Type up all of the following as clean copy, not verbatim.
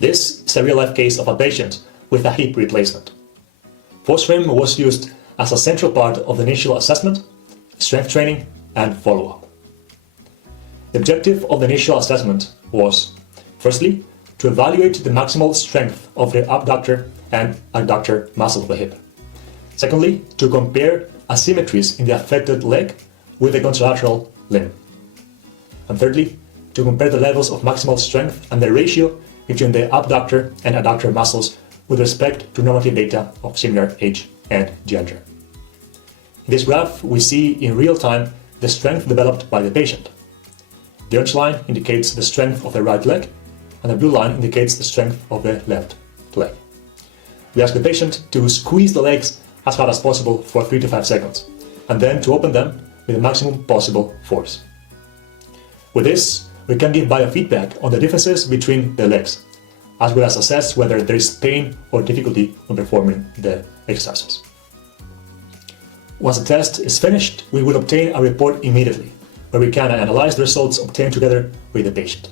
This is a real-life case of a patient with a hip replacement. ForceFrame was used as a central part of the initial assessment, strength training, and follow-up. The objective of the initial assessment was, firstly, to evaluate the maximal strength of the abductor and adductor muscle of the hip. Secondly, to compare asymmetries in the affected leg with the contralateral limb. And thirdly, to compare the levels of maximal strength and the ratio between the abductor and adductor muscles with respect to normative data of similar age and gender. In this graph, we see in real time the strength developed by the patient. The orange line indicates the strength of the right leg, and the blue line indicates the strength of the left leg. We ask the patient to squeeze the legs as hard as possible for 3 to 5 seconds, and then to open them with the maximum possible force. With this, we can give biofeedback on the differences between the legs, as well as assess whether there is pain or difficulty when performing the exercises. Once the test is finished, we will obtain a report immediately, where we can analyze the results obtained together with the patient.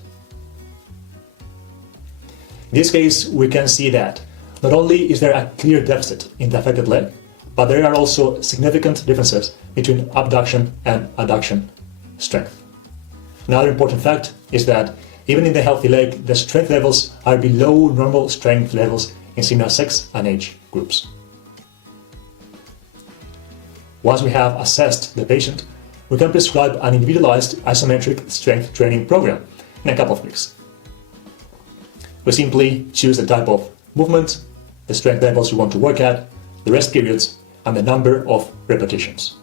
In this case, we can see that not only is there a clear deficit in the affected leg, but there are also significant differences between abduction and adduction strength. Another important fact is that even in the healthy leg, the strength levels are below normal strength levels in similar sex and age groups. Once we have assessed the patient, we can prescribe an individualized isometric strength training program in a couple of weeks. We simply choose the type of movement, the strength levels we want to work at, the rest periods, and the number of repetitions.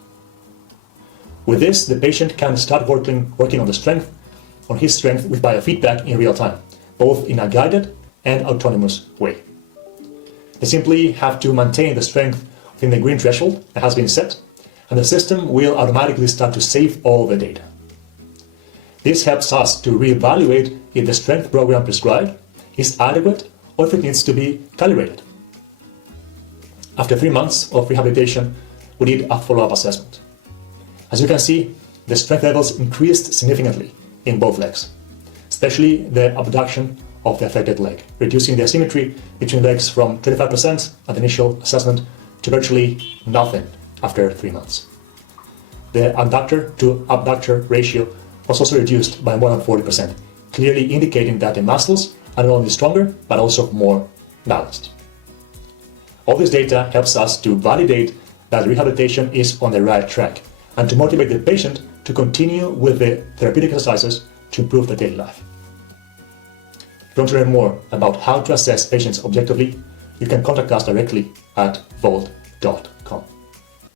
With this, the patient can start working on his strength with biofeedback in real time, both in a guided and autonomous way. They simply have to maintain the strength within the green threshold that has been set, and the system will automatically start to save all the data. This helps us to reevaluate if the strength program prescribed is adequate or if it needs to be calibrated. After 3 months of rehabilitation, we did a follow-up assessment. As you can see, the strength levels increased significantly in both legs, especially the abduction of the affected leg, reducing the asymmetry between legs from 25% at the initial assessment to virtually nothing after 3 months. The adductor to abductor ratio was also reduced by more than 40%, clearly indicating that the muscles are not only stronger, but also more balanced. All this data helps us to validate that rehabilitation is on the right track and to motivate the patient to continue with the therapeutic exercises to improve their daily life. If you want to learn more about how to assess patients objectively, you can contact us directly at VALD.com.